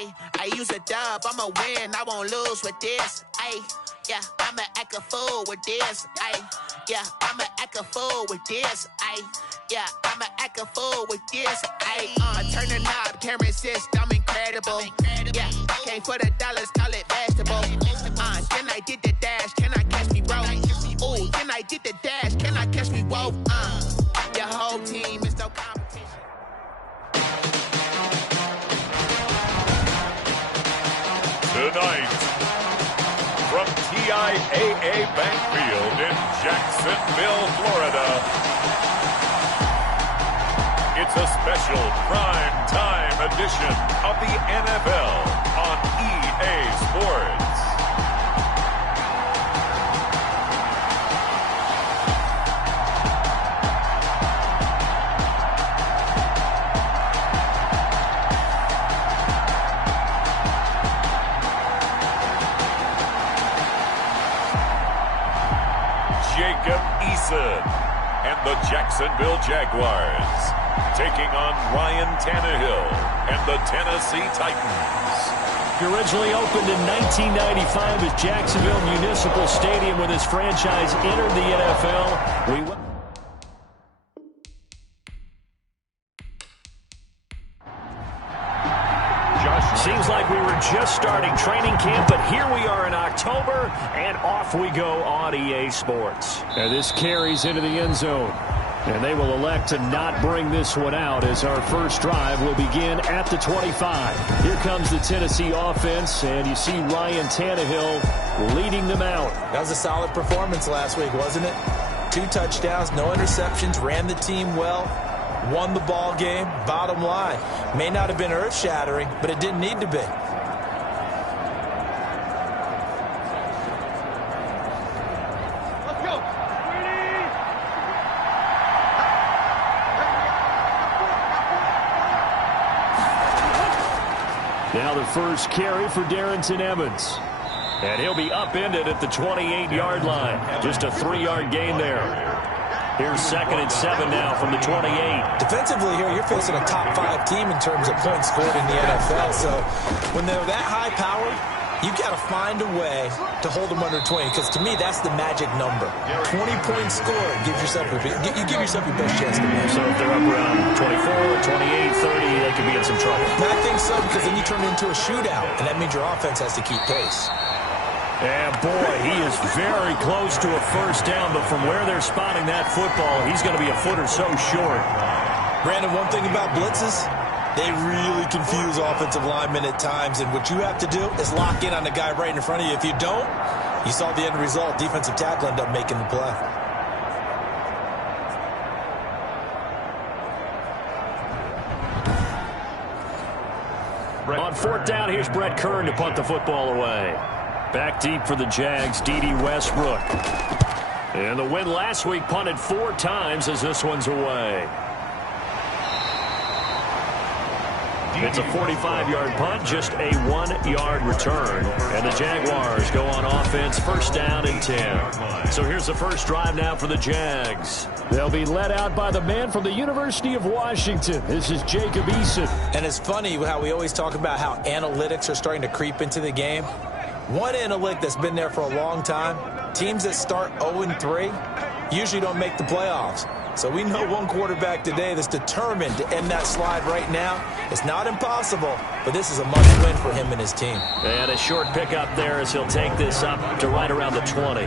Ay, I use a dub, I'ma win, I won't lose with this. Ay, yeah, I'ma act a fool with this. Ay, yeah, I'ma act a fool with this. Ay, yeah, I'ma act a fool with this. Ay, turn the knob, camera assist, I'm incredible. Yeah, came for the dollars, call it vegetable. Then I did the dash, can I catch me, bro? Ooh, then I did the dash, can I catch me, whoa? Your whole team is no competition. Tonight, from TIAA Bank Field in Jacksonville, Florida, it's a special prime time edition of the NFL on EA Sports. And the Jacksonville Jaguars taking on Ryan Tannehill and the Tennessee Titans. He originally opened in 1995 as Jacksonville Municipal Stadium when his franchise entered the NFL. Seems like we were just starting training camp, but here we are in October, and off we go on EA Sports. And this carries into the end zone. And they will elect to not bring this one out as our first drive will begin at the 25. Here comes the Tennessee offense, and you see Ryan Tannehill leading them out. That was a solid performance last week, wasn't it? 2 touchdowns, no interceptions, ran the team well. Won the ball game. Bottom line, may not have been earth-shattering, but it didn't need to be. Let's go. Now the first carry for Darrington Evans. And he'll be upended at the 28-yard line. Just a 3-yard gain there. Here's 2nd and 7 now from the 28. Defensively here, you're facing a top 5 team in terms of points scored in the NFL. So when they're that high powered, you got to find a way to hold them under 20. Because to me, that's the magic number. 20 points scored. You give yourself your best chance to win. So if they're up around 24, 28, 30, they could be in some trouble. And I think so, because then you turn it into a shootout. And that means your offense has to keep pace. And boy, he is very close to a first down, but from where they're spotting that football, he's going to be a foot or so short. Brandon, one thing about blitzes, they really confuse offensive linemen at times, and what you have to do is lock in on the guy right in front of you. If you don't, you saw the end result. Defensive tackle ended up making the play. On 4th down, here's Brett Kern to punt the football away. Back deep for the Jags, D.D. Westbrook. And the win last week punted 4 times as this one's away. It's a 45-yard punt, just a 1-yard return. And the Jaguars go on offense, 1st down and 10. So here's the first drive now for the Jags. They'll be led out by the man from the University of Washington. This is Jacob Eason. And it's funny how we always talk about how analytics are starting to creep into the game. One analytic that's been there for a long time, teams that start 0-3 usually don't make the playoffs. So we know one quarterback today that's determined to end that slide right now. It's not impossible, but this is a must-win for him and his team. And a short pickup there as he'll take this up to right around the 20.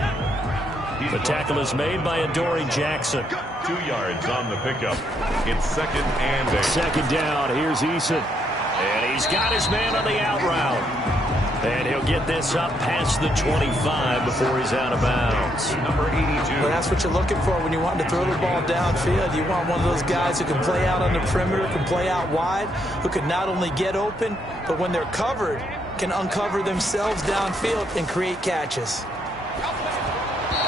The tackle is made by Adoree Jackson. 2 yards on the pickup. It's 2nd and 8. 2nd down. Here's Eason. And he's got his man on the out route. And he'll get this up past the 25 before he's out of bounds. Number 82. Well, that's what you're looking for when you want to throw the ball downfield. You want one of those guys who can play out on the perimeter, can play out wide, who can not only get open, but when they're covered, can uncover themselves downfield and create catches.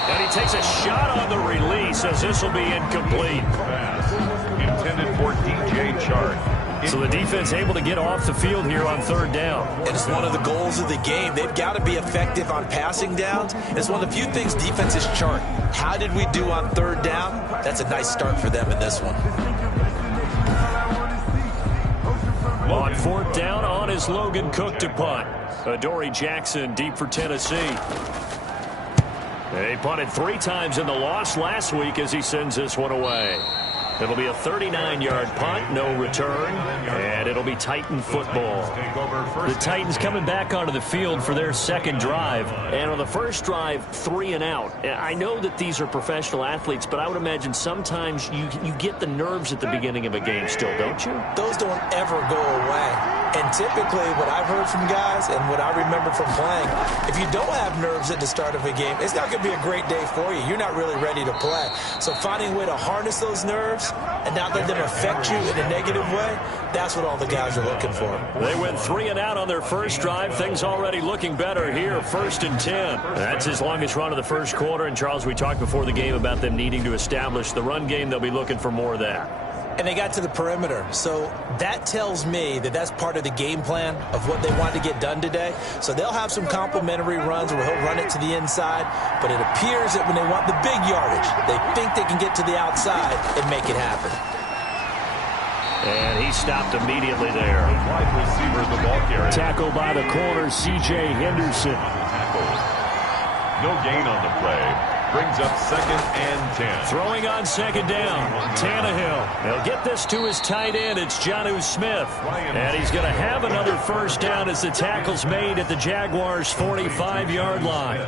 And he takes a shot on the release as this will be incomplete. Pass intended for DJ Chark. So the defense able to get off the field here on 3rd down. And it's one of the goals of the game. They've got to be effective on passing downs. It's one of the few things defenses chart. How did we do on 3rd down? That's a nice start for them in this one. On 4th down, on is Logan Cook to punt. Adoree Jackson deep for Tennessee. They punted 3 times in the loss last week as he sends this one away. It'll be a 39-yard punt, no return, and it'll be Titan football. The Titans coming back onto the field for their second drive, and on the first drive, 3 and out. I know that these are professional athletes, but I would imagine sometimes you get the nerves at the beginning of a game still, don't you? Those don't ever go away. And typically what I've heard from guys and what I remember from playing, if you don't have nerves at the start of a game, it's not going to be a great day for you. You're not really ready to play. So finding a way to harness those nerves and not let them affect you in a negative way, that's what all the guys are looking for. They went 3 and out on their first drive. Things already looking better here. 1st and 10. That's his longest run of the first quarter. And, Charles, we talked before the game about them needing to establish the run game. They'll be looking for more of that. And they got to the perimeter. So that tells me that that's part of the game plan of what they want to get done today. So they'll have some complimentary runs where he'll run it to the inside. But it appears that when they want the big yardage, they think they can get to the outside and make it happen. And he stopped immediately there. Wide receiver, the ball carrier. Tackle by the corner, C.J. Henderson. No gain on the play. Brings up 2nd and 10. Throwing on 2nd down. Tannehill. They'll get this to his tight end. It's Jonnu Smith. And he's going to have another first down as the tackle's made at the Jaguars' 45-yard line.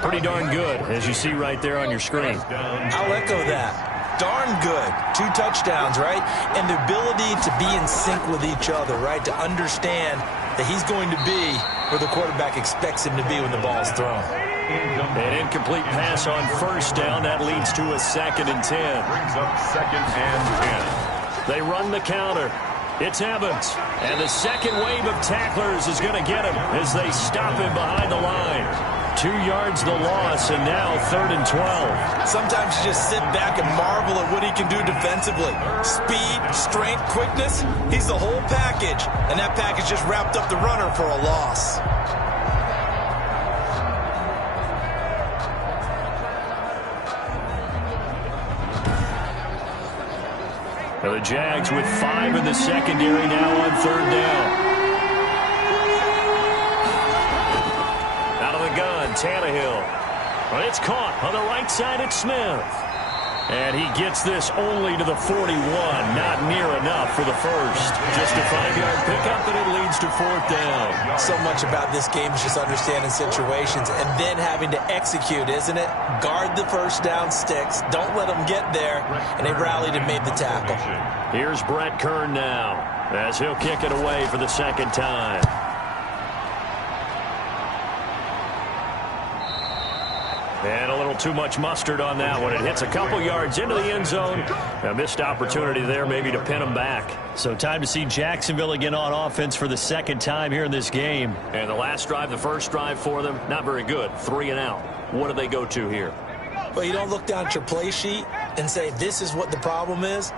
Pretty darn good, as you see right there on your screen. I'll echo that. Darn good. 2 touchdowns, right? And the ability to be in sync with each other, right? To understand that he's going to be where the quarterback expects him to be when the ball's thrown. An incomplete pass on first down. That leads to a 2nd and 10. Brings up 2nd and 10. They run the counter. It's Evans. And the second wave of tacklers is going to get him as they stop him behind the line. 2 yards the loss, and now 3rd and 12. Sometimes you just sit back and marvel at what he can do defensively. Speed, strength, quickness, he's the whole package. And that package just wrapped up the runner for a loss. Now the Jags with 5 in the secondary now on 3rd down. Out of the gun, Tannehill. But it's caught on the right side. It's Smith. And he gets this only to the 41. Not near enough for the first. Just a 5-yard pickup, and it leads to 4th down. So much about this game is just understanding situations and then having to execute, isn't it? Guard the first down sticks. Don't let them get there. And they rallied and made the tackle. Here's Brett Kern now as he'll kick it away for the 2nd time. And a little too much mustard on that one. It hits a couple yards into the end zone. A missed opportunity there maybe to pin them back. So time to see Jacksonville again on offense for the 2nd time here in this game. And the last drive, the first drive for them, not very good. 3 and out. What do they go to here? Well, you don't look down at your play sheet and say, this is what the problem is.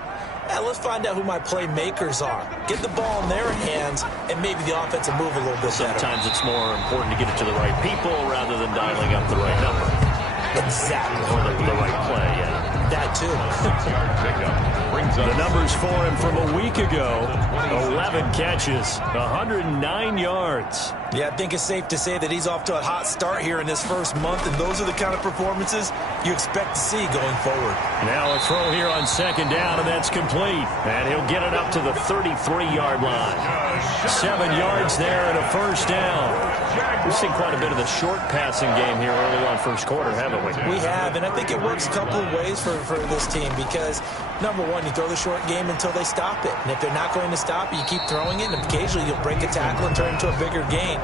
Let's find out who my playmakers are. Get the ball in their hands, and maybe the offense will move a little bit better. Sometimes it's more important to get it to the right people rather than dialing up the right number. Exactly. Or the right play, yeah. That, too. The numbers for him from a week ago, 11 catches, 109 yards. Yeah, I think it's safe to say that he's off to a hot start here in this first month, and those are the kind of performances you expect to see going forward. Now a throw here on 2nd down, and that's complete. And he'll get it up to the 33-yard line. 7 yards there and a first down. We've seen quite a bit of the short passing game here early on first quarter, haven't we? We have, and I think it works a couple of ways for this team because, number one, you throw the short game until they stop it. And if they're not going to stop it, you keep throwing it, and occasionally you'll break a tackle and turn it into a bigger gain.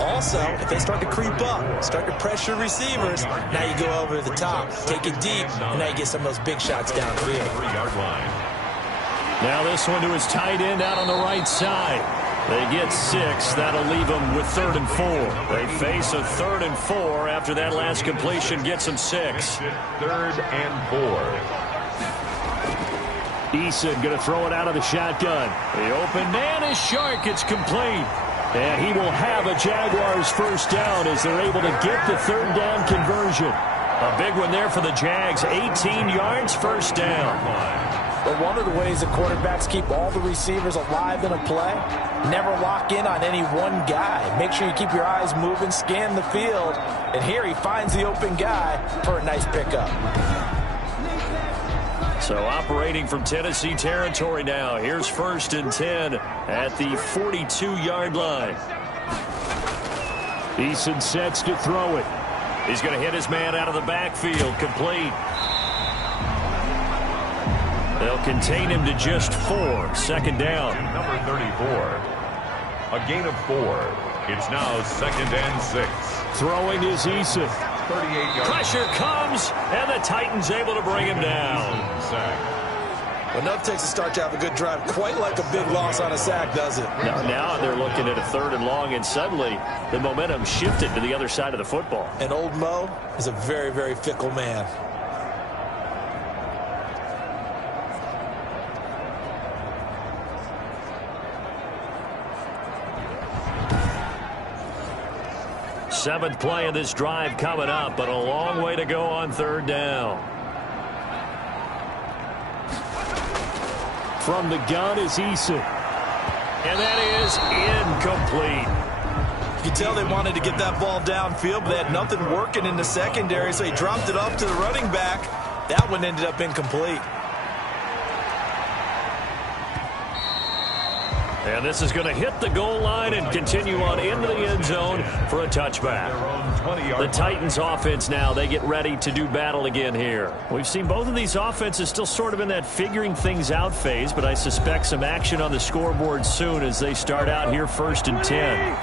Also, if they start to creep up, start to pressure receivers, now you go over the top, take it deep, and now you get some of those big shots downfield. Now this one to his tight end out on the right side. They get 6. That'll leave them with 3rd and 4. They face a 3rd and 4 after that last completion gets them 6. 3rd and 4. Eason going to throw it out of the shotgun. The open man is Shark. It's complete. And he will have a Jaguars first down as they're able to get the 3rd down conversion. A big one there for the Jags. 18 yards, first down. But one of the ways that quarterbacks keep all the receivers alive in a play, never lock in on any one guy. Make sure you keep your eyes moving, scan the field, and here he finds the open guy for a nice pickup. So operating from Tennessee territory now. Here's 1st and 10 at the 42-yard line. Eason sets to throw it. He's going to hit his man out of the backfield. Complete. They'll contain him to just 4. 2nd down. Number 34. A gain of 4. It's now 2nd and 6. Throwing is Eason. 38 yards. Pressure comes, and the Titans able to bring him down. Enough takes to start to have a good drive. Quite like a big loss on a sack, does it? Now they're looking at a 3rd and long, and suddenly the momentum shifted to the other side of the football. And old Mo is a very, very fickle man. Seventh play of this drive coming up, but a long way to go on 3rd down. From the gun is Eason. And that is incomplete. You can tell they wanted to get that ball downfield, but they had nothing working in the secondary, so he dropped it off to the running back. That one ended up incomplete. And this is going to hit the goal line and continue on into the end zone for a touchback. The Titans offense now, they get ready to do battle again here. We've seen both of these offenses still sort of in that figuring things out phase, but I suspect some action on the scoreboard soon as they start out here 1st and 10.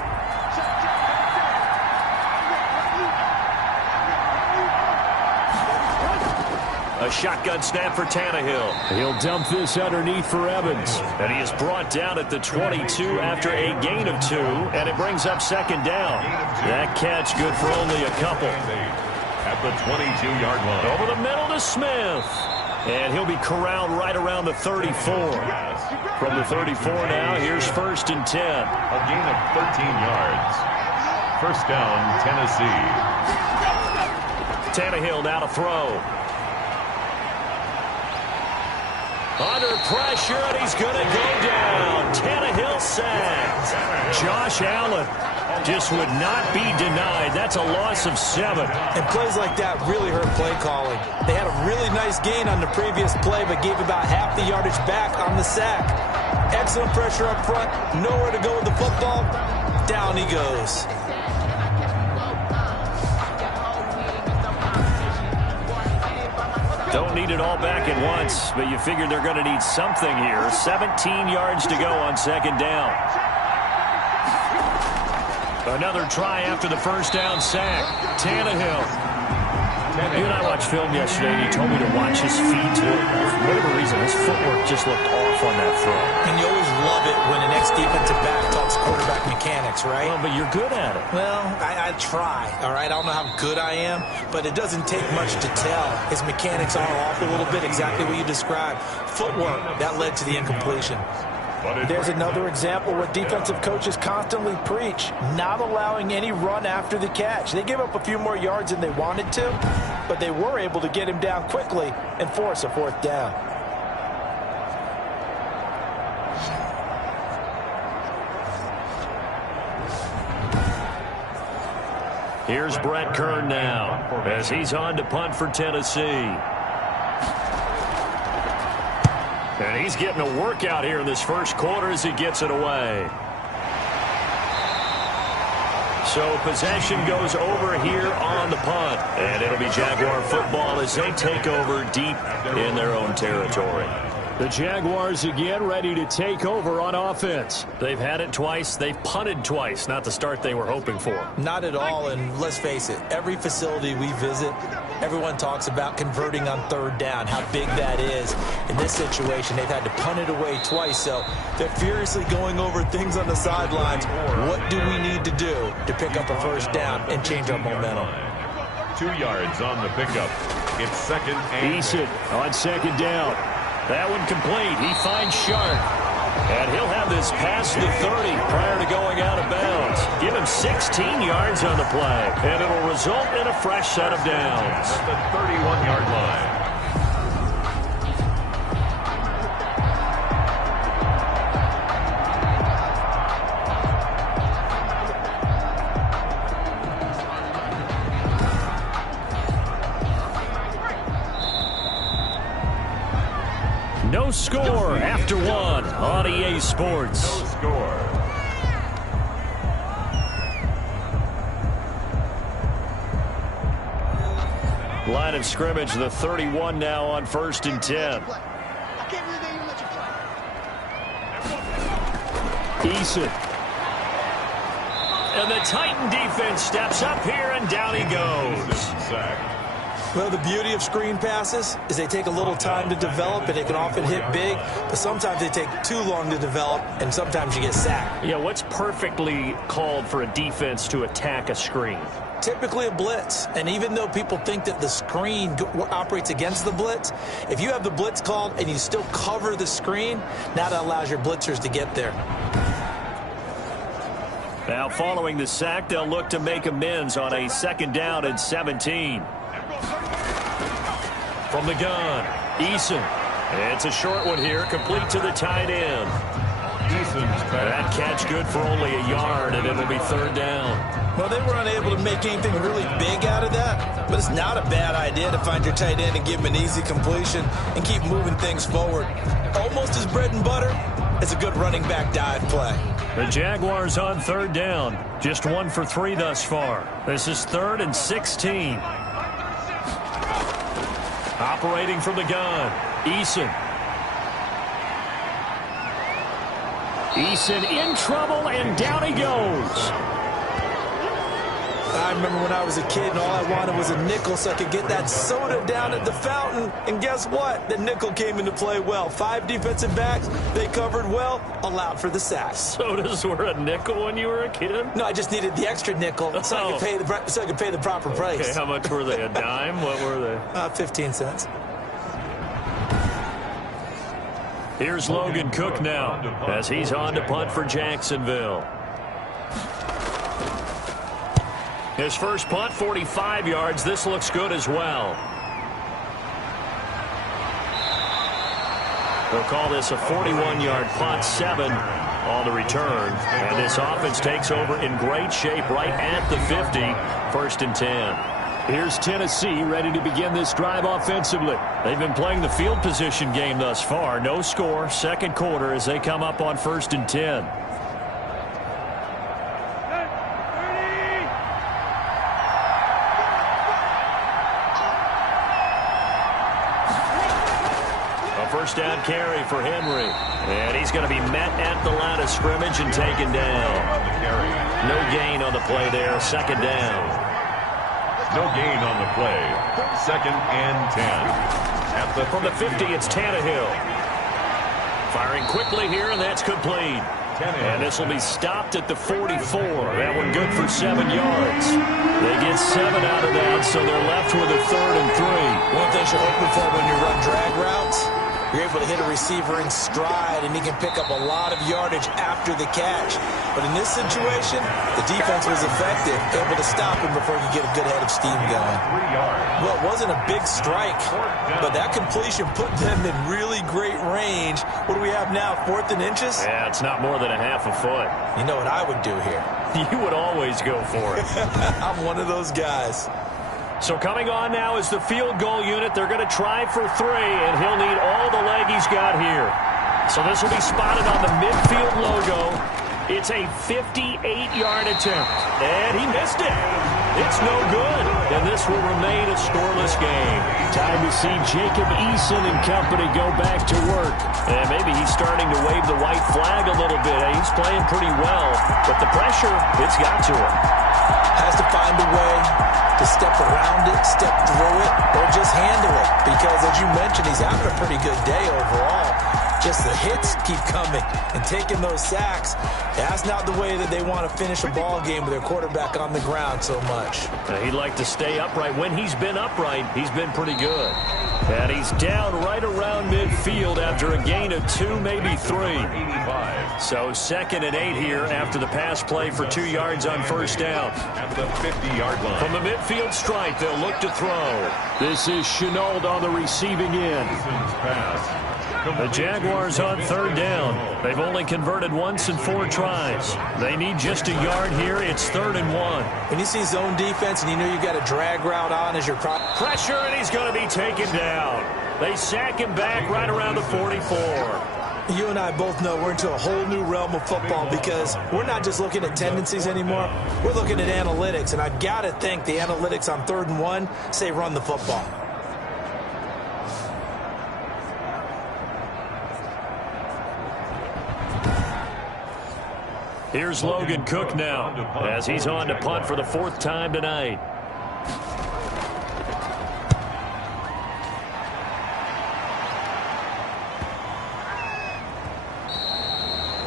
A shotgun snap for Tannehill. He'll dump this underneath for Evans. And he is brought down at the 22 after a gain of 2, and it brings up 2nd down. That catch good for only a couple. At the 22-yard line. Over the middle to Smith. And he'll be corralled right around the 34. From the 34 now, here's 1st and 10. A gain of 13 yards. 1st down, Tennessee. Tannehill now to throw. Under pressure, and he's going to go down. Tannehill sacked. Josh Allen just would not be denied. That's a loss of 7. And plays like that really hurt play calling. They had a really nice gain on the previous play, but gave about half the yardage back on the sack. Excellent pressure up front. Nowhere to go with the football. Down he goes. Don't need it all back at once, but you figure they're going to need something here. 17 yards to go on 2nd down. Another try after the 1st down sack. Tannehill. You and I watched film yesterday, and you told me to watch his feet. For whatever reason, his footwork just looked off on that throw. And you always love it when an ex-defensive back talks quarterback mechanics, right? Well, but you're good at it. Well, I try, all right? I don't know how good I am, but it doesn't take much to tell. His mechanics are off a little bit, exactly what you described. Footwork, that led to the incompletion. There's another example what defensive coaches constantly preach, not allowing any run after the catch. They gave up a few more yards than they wanted to, but they were able to get him down quickly and force a 4th down. Here's Brett Kern now as he's on to punt for Tennessee. And he's getting a workout here in this 1st quarter as he gets it away. So possession goes over here on the punt. And it'll be Jaguar football as they take over deep in their own territory. The Jaguars again ready to take over on offense. They've had it twice. They've punted twice. Not the start they were hoping for. Not at all, and let's face it, every facility we visit, everyone talks about converting on 3rd down, how big that is. In this situation, they've had to punt it away twice, so they're furiously going over things on the sidelines. What do we need to do to pick up a 1st down and change our momentum? 2 yards on the pickup. It's 2nd and Eason on 2nd down. That one complete. He finds Sharp. And he'll have this past the 30 prior to going out of bounds. Give him 16 yards on the play. And it'll result in a fresh set of downs. At the 31-yard line. no score after one on EA Sports. No score. Line of scrimmage, the 31 now on 1st and 10. Eason. And the Titan defense steps up here, and down he goes. Well, the beauty of screen passes is they take a little time to develop, and they can often hit big, but sometimes they take too long to develop, and sometimes you get sacked. Yeah, what's perfectly called for a defense to attack a screen? Typically a blitz, and even though people think that the screen operates against the blitz, if you have the blitz called and you still cover the screen, now that allows your blitzers to get there. Now following the sack, they'll look to make amends on a 2nd down and 17. From the gun, Eason. It's a short one here, complete to the tight end. That catch good for only a yard, and it'll be 3rd down. Well, they were unable to make anything really big out of that, but it's not a bad idea to find your tight end and give him an easy completion and keep moving things forward. Almost as bread and butter as a good running back dive play. The Jaguars on 3rd down. Just 1 for 3 thus far. This is 3rd and 16. Operating from the gun, Eason. Eason in trouble, and down he goes. I remember when I was a kid and all I wanted was a nickel so I could get that soda down at the fountain. And guess what? The nickel came into play well. 5 defensive backs, they covered well, allowed for the sack. Sodas were a nickel when you were a kid? No, I just needed the extra nickel so I could pay the proper price. Okay, how much were they? A dime? What were they? 15 cents. Here's Logan Cook now as he's on to punt for Jacksonville. His first punt, 45 yards. This looks good as well. They'll call this a 41-yard punt, 7 on the return. And this offense takes over in great shape right at the 50, 1st and 10. Here's Tennessee ready to begin this drive offensively. They've been playing the field position game thus far. No score, 2nd quarter as they come up on 1st and 10. A 1st down carry for Henry. And he's going to be met at the line of scrimmage and taken down. No gain on the play there, 2nd down. No gain on the play. 2nd and 10. From the 50, it's Tannehill. Firing quickly here, and that's complete. And this will be stopped at the 44. That one good for 7 yards. They get 7 out of that, so they're left with a 3rd and 3. One thing you're hoping for when you run drag routes, you're able to hit a receiver in stride, and he can pick up a lot of yardage after the catch. But in this situation, the defense was effective, able to stop him before he could get a good head of steam going. Well, it wasn't a big strike, but that completion put them in really great range. What do we have now, 4th and inches? Yeah, it's not more than a half a foot. You know what I would do here? You would always go for it. I'm one of those guys. So coming on now is the field goal unit. They're going to try for 3, and he'll need all the leg he's got here. So this will be spotted on the midfield logo. It's a 58-yard attempt, and he missed it. It's no good, and this will remain a scoreless game. Time to see Jacob Eason and company go back to work. And maybe he's starting to wave the white flag a little bit. He's playing pretty well, but the pressure, it's got to him. Has to find a way to step around it, step through it, or just handle it. Because, as you mentioned, he's having a pretty good day overall. Just the hits keep coming and taking those sacks. That's not the way that they want to finish a ball game with their quarterback on the ground so much. He'd like to stay upright. When he's been upright, he's been pretty good. And he's down right around midfield after a gain of 2, maybe 3. So 2nd and 8 here after the pass play for 2 yards on 1st down. At the 50-yard line. From the midfield stripe, they'll look to throw. This is Chenault on the receiving end. Pass. The Jaguars on 3rd down. They've only converted once in 4 tries. They need just a yard here. It's 3rd and 1. When you see zone defense and you know you've got a drag route on as your pressure, and he's going to be taken down. They sack him back right around the 44. You and I both know we're into a whole new realm of football because we're not just looking at tendencies anymore. We're looking at analytics, and I've got to think the analytics on 3rd and 1 say run the football. Here's Logan Cook now as he's on to punt for the 4th time tonight.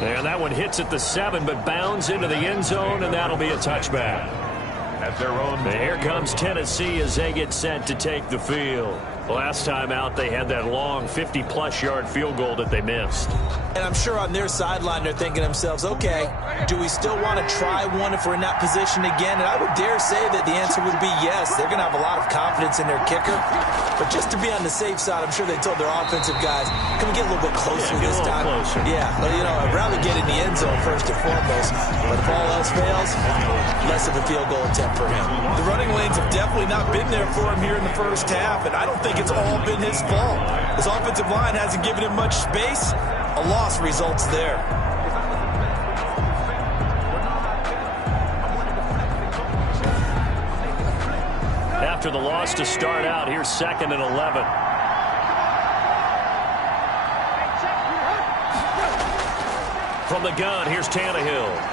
And that one hits at the 7, but bounds into the end zone, and that'll be a touchback. At their own. And here comes Tennessee as they get set to take the field. Last time out, they had that long 50-plus yard field goal that they missed. And I'm sure on their sideline they're thinking to themselves, okay, do we still want to try one if we're in that position again? And I would dare say that the answer would be yes. They're going to have a lot of confidence in their kicker. But just to be on the safe side, I'm sure they told their offensive guys, can we get a little bit closer this time? Closer. Yeah, well, you know, I'd rather get in the end zone first and foremost. But if all else fails, less of a field goal attempt for him. The running lanes have definitely not been there for him here in the first half, and I don't think it's all been his fault. His offensive line hasn't given him much space. A loss results there. After the loss to start out, here's 2nd and 11. From the gun, here's Tannehill.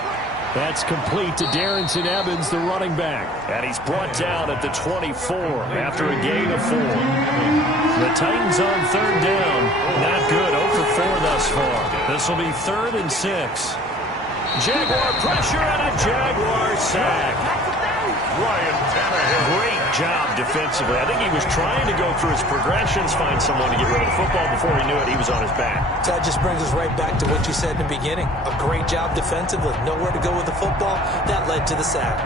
That's complete to Darrington Evans, the running back. And he's brought down at the 24 after a gain of 4. The Titans on 3rd down. Not good. 0 for 4 thus far. This will be 3rd and 6. Jaguar pressure and a Jaguar sack. Ryan Tannehill. Great job defensively. I think he was trying to go through his progressions, find someone to get rid of the football. Before he knew it, he was on his back. That just brings us right back to what you said in the beginning. A great job defensively. Nowhere to go with the football. That led to the sack.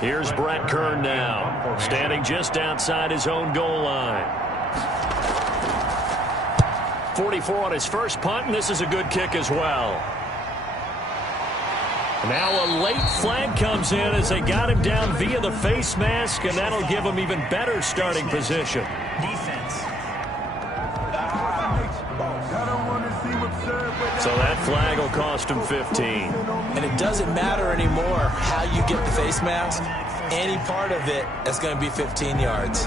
Here's Brett Kern now, standing just outside his own goal line. 44 on his first punt, and this is a good kick as well. Now a late flag comes in as they got him down via the face mask, and that'll give him even better starting position. Defense. So that flag will cost him 15. And it doesn't matter anymore how you get the face mask. Any part of it is going to be 15 yards.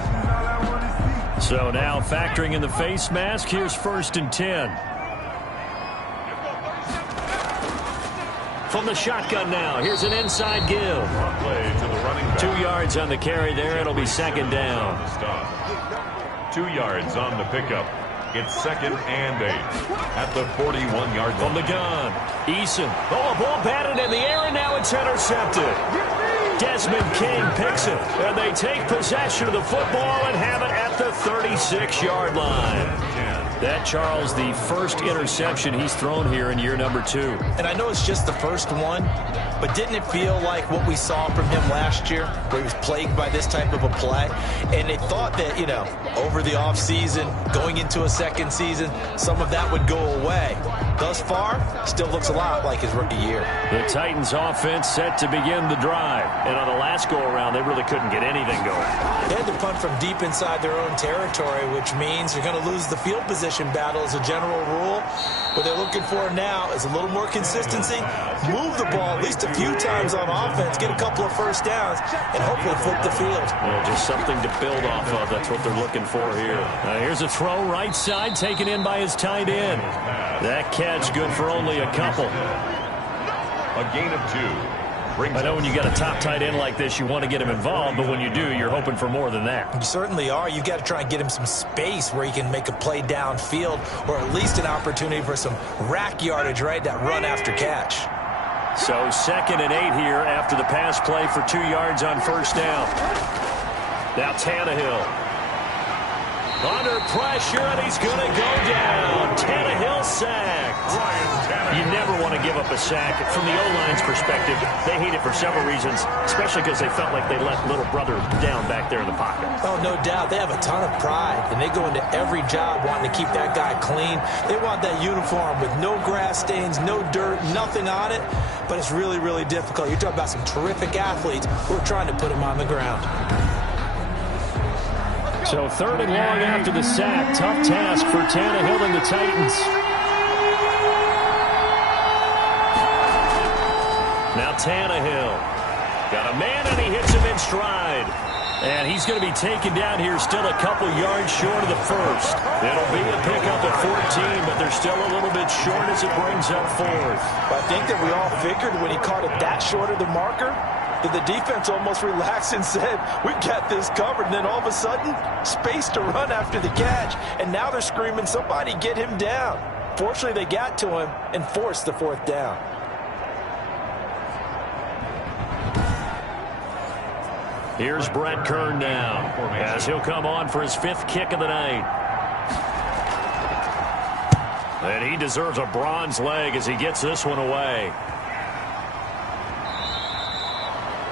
So now factoring in the face mask, here's 1st and 10. From the shotgun now, here's an inside give. 2 yards on the carry there. It'll be 2nd down. 2 yards on the pickup. It's 2nd and 8 at the 41-yard line. From the gun, Eason. Oh, a ball batted in the air, and now it's intercepted. Desmond King picks it, and they take possession of the football and have it at the 36-yard line. That, Charles, the first interception he's thrown here in year number 2. And I know it's just the first one, but didn't it feel like what we saw from him last year, where he was plagued by this type of a play? And they thought that, you know, over the offseason, going into a second season, some of that would go away. Thus far, still looks a lot like his rookie year. The Titans offense set to begin the drive. And on the last go-around, they really couldn't get anything going. They had to punt from deep inside their own territory, which means they're going to lose the field position battle as a general rule. What they're looking for now is a little more consistency, move the ball at least a few times on offense, get a couple of first downs, and hopefully flip the field. Yeah, just something to build off of. That's what they're looking for here. Here's a throw right side, taken in by his tight end. That catch good for only a couple. A gain of 2. I know when you got a top tight end like this, you want to get him involved, but when you do, you're hoping for more than that. You certainly are. You got to try and get him some space where he can make a play downfield, or at least an opportunity for some rack yardage, right? That run after catch. So 2nd and 8 here after the pass play for 2 yards on first down. Now Tannehill. Under pressure, and he's going to go down. Tannehill sacked. You never want to give up up a sack. From the O-line's perspective, they hate it for several reasons, especially because they felt like they let little brother down back there in the pocket. Oh, no doubt. They have a ton of pride, and they go into every job wanting to keep that guy clean. They want that uniform with no grass stains, no dirt, nothing on it, but it's really, really difficult. You're talking about some terrific athletes who are trying to put him on the ground. So 3rd and long after the sack. Tough task for Tannehill and the Titans. Now Tannehill got a man, and he hits him in stride. And he's going to be taken down here, still a couple yards short of the first. It'll be a pickup at 14, but they're still a little bit short as it brings up 4th. I think that we all figured when he caught it that short of the marker, that the defense almost relaxed and said, we got this covered. And then all of a sudden, space to run after the catch. And now they're screaming, somebody get him down. Fortunately, they got to him and forced the 4th down. Here's Brett Kern now, as he'll come on for his 5th kick of the night. And he deserves a bronze leg as he gets this one away.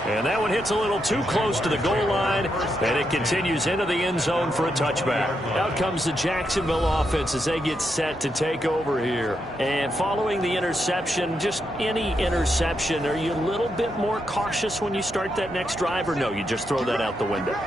And that one hits a little too close to the goal line, and it continues into the end zone for a touchback. Out comes the Jacksonville offense as they get set to take over here. And following the interception, just any interception, are you a little bit more cautious when you start that next drive, or no, you just throw that out the window?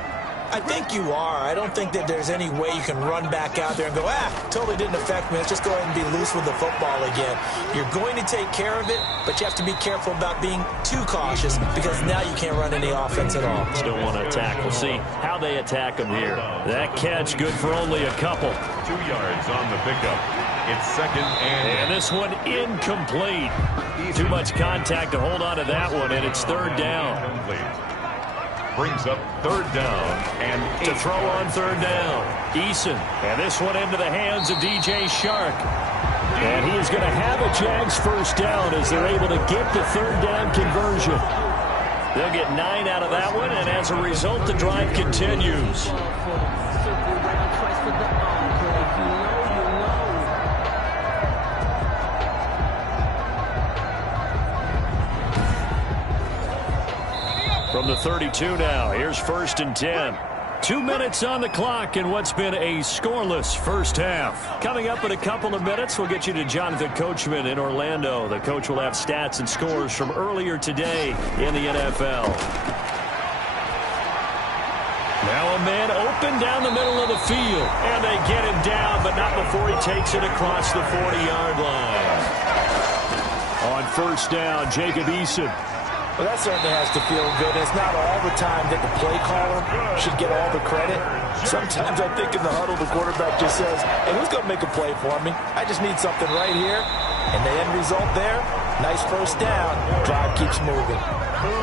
I think you are. I don't think that there's any way you can run back out there and go, totally didn't affect me. Let's just go ahead and be loose with the football again. You're going to take care of it, but you have to be careful about being too cautious because now you can't run any offense at all. Still want to attack. We'll see how they attack him here. That catch good for only a couple. 2 yards on the pickup. It's 2nd and this one incomplete. Too much contact to hold on to that one, and it's 3rd down. Brings up 3rd down and 8. To throw on 3rd down. Eason. And this one into the hands of DJ Shark. And he is going to have a Jags 1st down as they're able to get the 3rd down conversion. They'll get 9 out of that one, and as a result, the drive continues. From the 32 now, here's 1st and 10. 2 minutes on the clock in what's been a scoreless first half. Coming up in a couple of minutes, we'll get you to Jonathan Coachman in Orlando. The coach will have stats and scores from earlier today in the NFL. Now a man open down the middle of the field. And they get him down, but not before he takes it across the 40-yard line. On 1st down, Jacob Eason. Well, that certainly has to feel good. It's not all the time that the play caller should get all the credit. Sometimes I think in the huddle, the quarterback just says, hey, who's going to make a play for me? I just need something right here. And the end result there, nice 1st down. Drive keeps moving.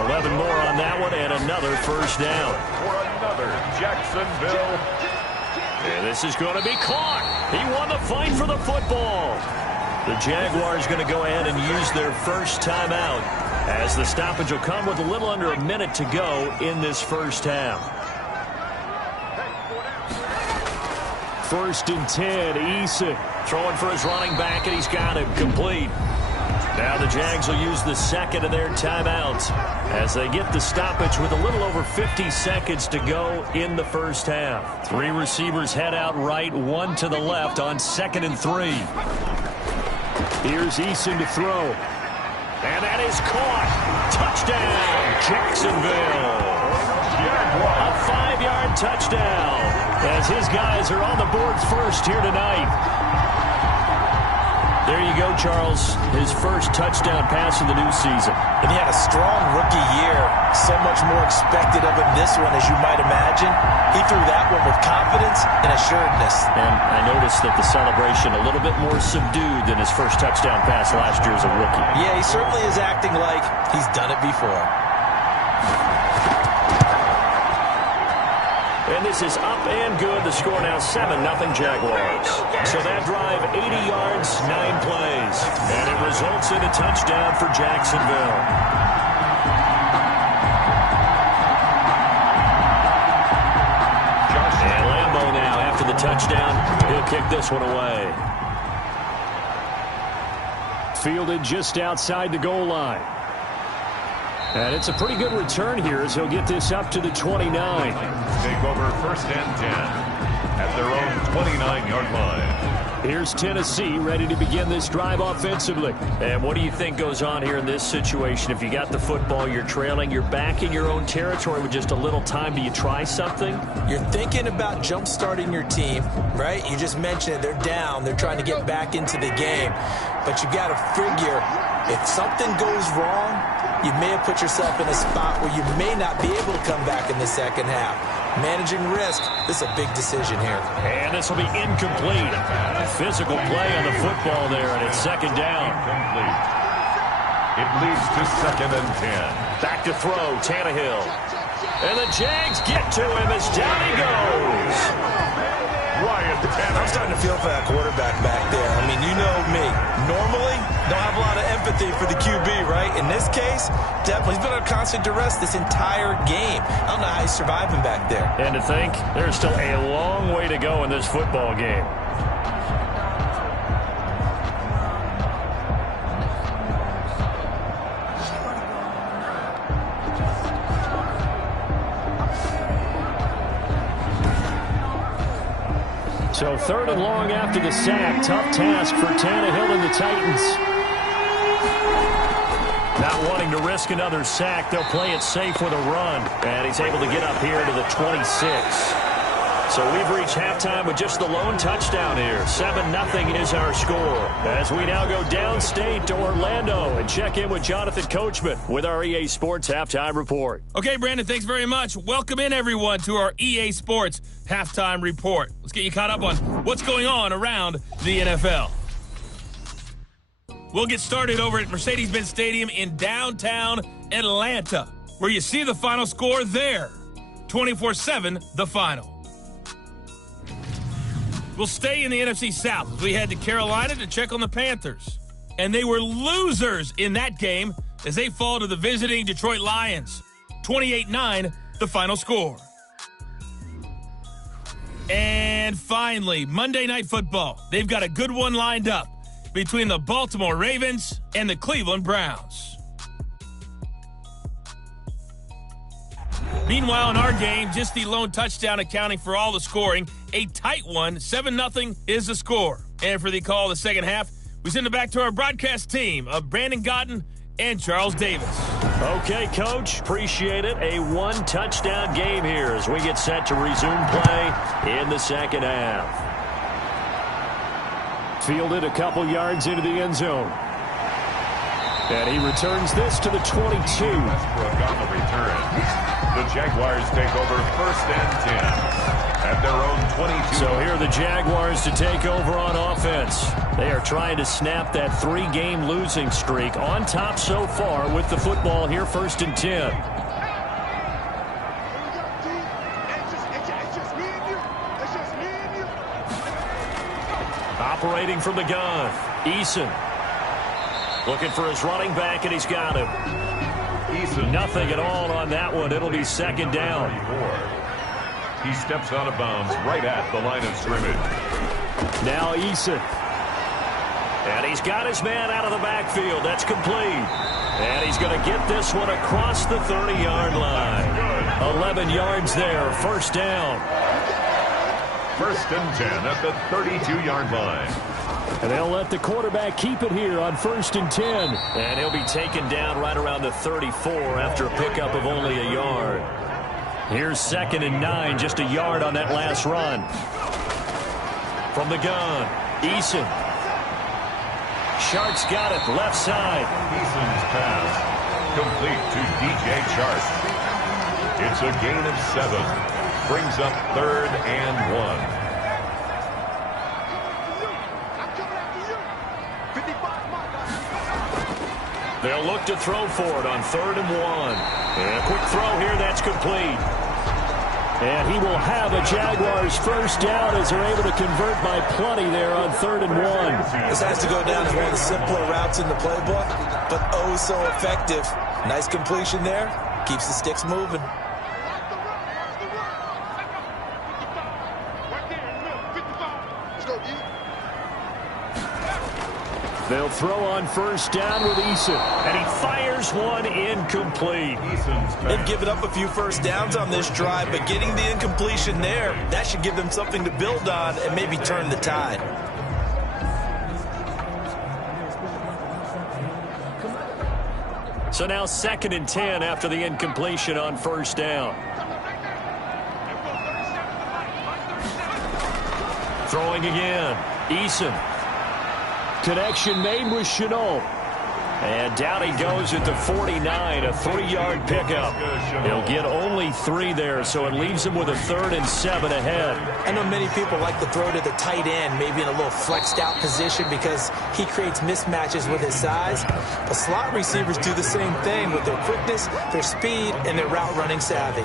11 more on that one and another 1st down. For another Jacksonville. And this is going to be caught. He won the fight for the football. The Jaguars going to go ahead and use their 1st timeout, as the stoppage will come with a little under a minute to go in this 1st half. 1st and 10, Eason throwing for his running back, and he's got him complete. Now the Jags will use the 2nd of their timeouts as they get the stoppage with a little over 50 seconds to go in the 1st half. 3 receivers head out right, 1 to the left on 2nd and 3. Here's Eason to throw. And that is caught. Touchdown, Jacksonville. A 5-yard touchdown as his guys are on the board first here tonight. There you go, Charles. His 1st touchdown pass of the new season. And he had a strong rookie year. So much more expected of him this one, as you might imagine. He threw that one with confidence and assuredness. And I noticed that the celebration a little bit more subdued than his 1st touchdown pass last year as a rookie. Yeah, he certainly is acting like he's done it before. And this is up and good. The score now 7-0 Jaguars. So that drive, 80 yards, 9 plays. And it results in a touchdown for Jacksonville. And Lambeau now, after the touchdown, he'll kick this one away. fielded just outside the goal line. And it's a pretty good return here as he'll get this up to the 29. Take over first and 10 at their own 29-yard line. Here's Tennessee ready to begin this drive offensively. And what do you think goes on here in this situation? If you got the football, you're trailing, you're back in your own territory with just a little time. Do you try something? You're thinking about jump-starting your team, right? You just mentioned it. They're down. They're trying to get back into the game. But you got to figure if something goes wrong, you may have put yourself in a spot where you may not be able to come back in the second half. Managing risk, this is a big decision here. And this will be incomplete. Physical play on the football there, and it's second down. Incomplete. It leads to second and 10. Back to throw, Tannehill. And the Jags get to him as down he goes. Ryan Tannehill. I'm starting to feel for that quarterback back there. I mean, you know me. Normally, don't have a lot of empathy for the QB, right? In this case, definitely. He's been under constant duress this entire game. I don't know how he's surviving back there. And to think, there's still a long way to go in this football game. So third and long after the sack. Tough task for Tannehill and the Titans. Not wanting to risk another sack, they'll play it safe with a run. And he's able to get up here to the 26. So we've reached halftime with just the lone touchdown here. 7-0 is our score. As we now go downstate to Orlando and check in with Jonathan Coachman with our EA Sports Halftime Report. Okay, Brandon, thanks very much. Welcome in, everyone, to our EA Sports Halftime Report. Let's get you caught up on what's going on around the NFL. We'll get started over at Mercedes-Benz Stadium in downtown Atlanta, where you see the final score there. 24-7, the final. We'll stay in the NFC South as we head to Carolina to check on the Panthers. And they were losers in that game as they fall to the visiting Detroit Lions. 28-9, the final score. And finally, Monday Night Football. They've got a good one lined up between the Baltimore Ravens and the Cleveland Browns. Meanwhile, in our game, just the lone touchdown accounting for all the scoring. A tight one, 7-0 is the score. And for the call of the second half, we send it back to our broadcast team of Brandon Gotten and Charles Davis. Okay, Coach, appreciate it. A one-touchdown game here as we get set to resume play in the second half. Fielded a couple yards into the end zone. And he returns this to the 22. Westbrook on the return. The Jaguars take over first and 10 at their own 22. So here are the Jaguars to take over on offense. They are trying to snap that three-game losing streak on top so far with the football here first and 10. Operating from the gun, Eason. Looking for his running back, and he's got him. Eason. Nothing at all on that one. It'll be second down. He steps out of bounds right at the line of scrimmage. Now Eason. And he's got his man out of the backfield. That's complete. And he's going to get this one across the 30-yard line. 11 yards there, first down. First and 10 at the 32-yard line. And they'll let the quarterback keep it here on first and 10. And he'll be taken down right around the 34 after a pickup of only a yard. Here's second and 9, just a yard on that last run. From the gun, Eason. Chark's got it, left side. Eason's pass complete to DJ Chark. It's a gain of 7. Brings up third and 1. They'll look to throw for it on third and 1. And a quick throw here, that's complete. And he will have a Jaguars first down as they're able to convert by plenty there on third and 1. This has to go down as one of the simpler routes in the playbook, but oh so effective. Nice completion there. Keeps the sticks moving. They'll throw on first down with Eason. And he fires one incomplete. They've given up a few first downs on this drive, but getting the incompletion there, that should give them something to build on and maybe turn the tide. So now 2nd and 10 after the incompletion on first down. Throwing again. Eason. Connection made with Chenault. And down he goes at the 49, a 3-yard pickup. He'll get only 3 there, so it leaves him with a 3rd and 7 ahead. I know many people like to throw to the tight end, maybe in a little flexed out position because he creates mismatches with his size. But slot receivers do the same thing with their quickness, their speed, and their route running savvy.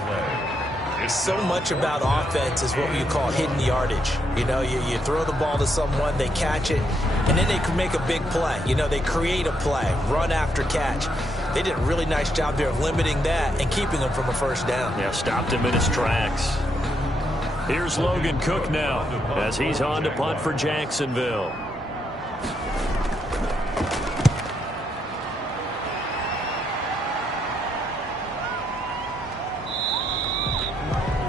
So much about offense is what you call hidden yardage. You know, you throw the ball to someone, they catch it, and then they can make a big play. You know, they create a play, run after catch. They did a really nice job there of limiting that and keeping him from a first down. Yeah, stopped him in his tracks. Here's Logan Cook now as he's on to punt for Jacksonville.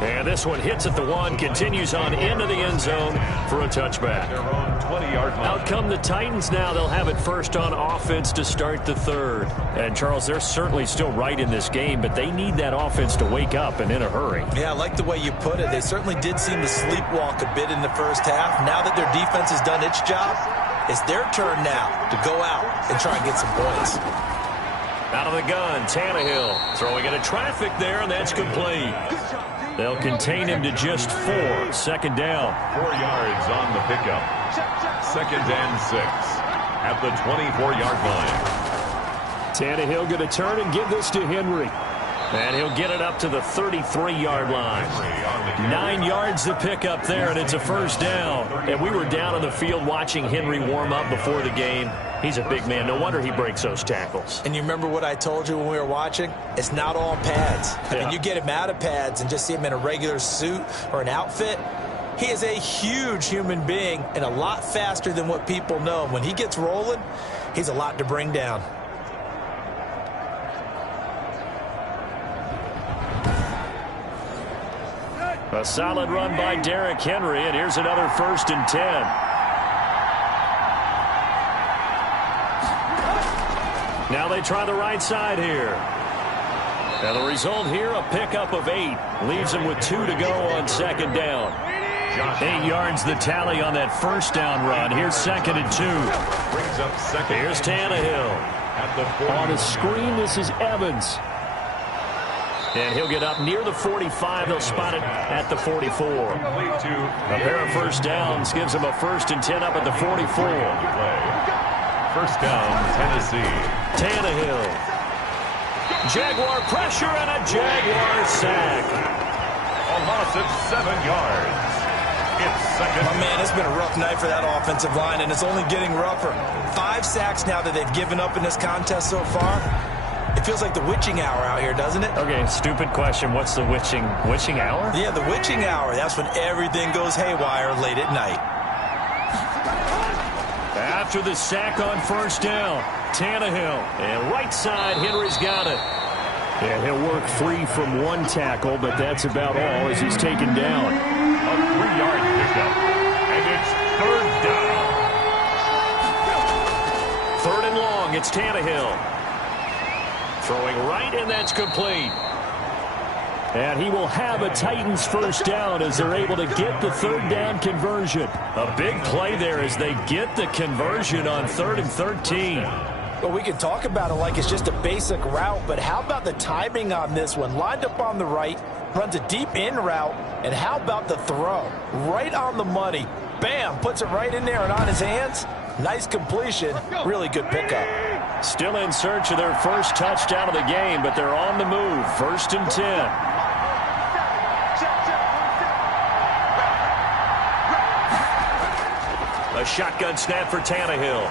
And this one hits at the 1, continues on into the end zone for a touchback. Out come the Titans now. They'll have it first on offense to start the 3rd. And, Charles, they're certainly still right in this game, but they need that offense to wake up and in a hurry. Yeah, I like the way you put it. They certainly did seem to sleepwalk a bit in the first half. Now that their defense has done its job, it's their turn now to go out and try and get some points. Out of the gun, Tannehill throwing into traffic there, and that's complete. They'll contain him to just 4. 2nd down. 4 yards on the pickup. 2nd and 6 at the 24-yard line. Tannehill going to turn and give this to Henry. And he'll get it up to the 33-yard line. 9 yards to pick up there, and it's a first down. And we were down on the field watching Henry warm up before the game. He's a big man. No wonder he breaks those tackles. And you remember what I told you when we were watching? It's not all pads. I mean, you get him out of pads and just see him in a regular suit or an outfit. He is a huge human being and a lot faster than what people know. When he gets rolling, he's a lot to bring down. A solid run by Derrick Henry, and here's another 1st and 10. Now they try the right side here. And the result here, a pickup of 8. Leaves them with 2 to go on 2nd down. 8 yards the tally on that first down run. Here's 2nd and 2. Brings up 2nd. Here's Tannehill. At the On a screen, this is Evans. And he'll get up near the 45. They'll spot it at the 44. A pair of first downs gives them a 1st and 10 up at the 44. First down, Tennessee. Tannehill. Jaguar pressure and a Jaguar sack. A loss of 7 yards. It's 2nd. Oh, man, it's been a rough night for that offensive line, and it's only getting rougher. 5 sacks now that they've given up in this contest so far. It feels like the witching hour out here, doesn't it? Okay, stupid question. What's the witching hour? Yeah, the witching hour. That's when everything goes haywire late at night. After the sack on first down, Tannehill. And right side, Henry's got it. And he'll work free from 1 tackle, but that's about all as he's taken down. A 3-yard pickup. And it's 3rd down. 3rd and long, it's Tannehill. Throwing right, and that's complete. And he will have a Titans first down as they're able to get the 3rd down conversion. A big play there as they get the conversion on 3rd and 13. Well, we can talk about it like it's just a basic route, but how about the timing on this one? Lined up on the right, runs a deep in route, and how about the throw? Right on the money. Bam, puts it right in there and on his hands. Nice completion. Really good pickup. Still in search of their first touchdown of the game, but they're on the move. 1st and 10. A shotgun snap for Tannehill.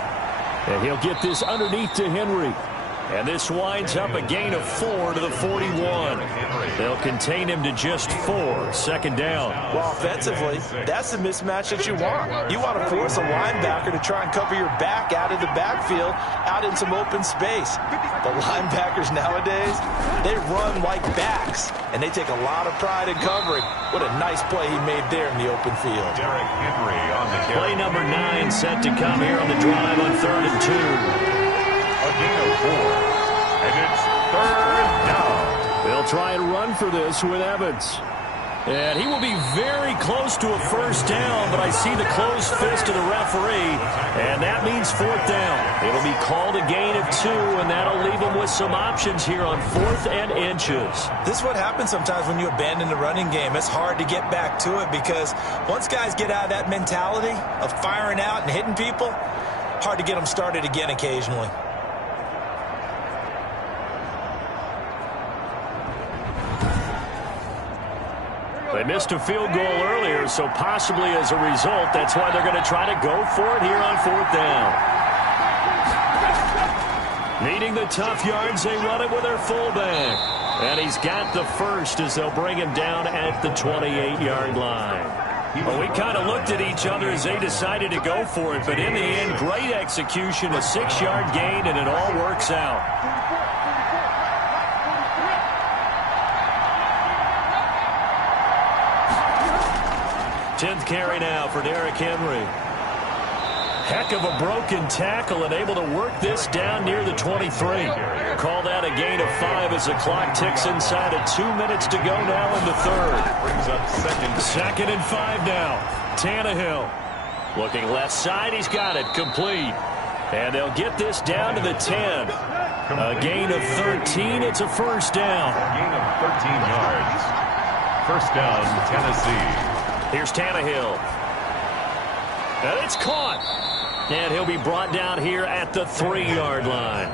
And he'll get this underneath to Henry. And this winds up a gain of 4 to the 41. They'll contain him to just 4. Second down. Well, offensively, that's the mismatch that you want. You want to force a linebacker to try and cover your back out of the backfield, out in some open space. The linebackers nowadays, they run like backs, and they take a lot of pride in covering. What a nice play he made there in the open field. Derrick Henry on the carry. Play number 9 set to come here on the drive on 3rd and 2. A gain of 4. And it's 3rd down. They'll try and run for this with Evans. And he will be very close to a first down, but I see the closed fist of the referee, and that means 4th down. It'll be called a gain of 2, and that'll leave him with some options here on 4th and inches. This is what happens sometimes when you abandon the running game. It's hard to get back to it because once guys get out of that mentality of firing out and hitting people, hard to get them started again occasionally. They missed a field goal earlier, so possibly as a result, that's why they're going to try to go for it here on 4th down. Needing the tough yards, they run it with their fullback. And he's got the first as they'll bring him down at the 28-yard line. Well, we kind of looked at each other as they decided to go for it, but in the end, great execution, a 6-yard gain, and it all works out. 10th carry now for Derrick Henry. Heck of a broken tackle and able to work this down near the 23. Call that a gain of 5 as the clock ticks inside of 2 minutes to go now in the 3rd. Brings up second and 5 now. Tannehill looking left side. He's got it complete. And they'll get this down to the 10. A gain of 13. It's a first down. A gain of 13 yards. First down, Tennessee. Here's Tannehill. And it's caught. And he'll be brought down here at the 3-yard line.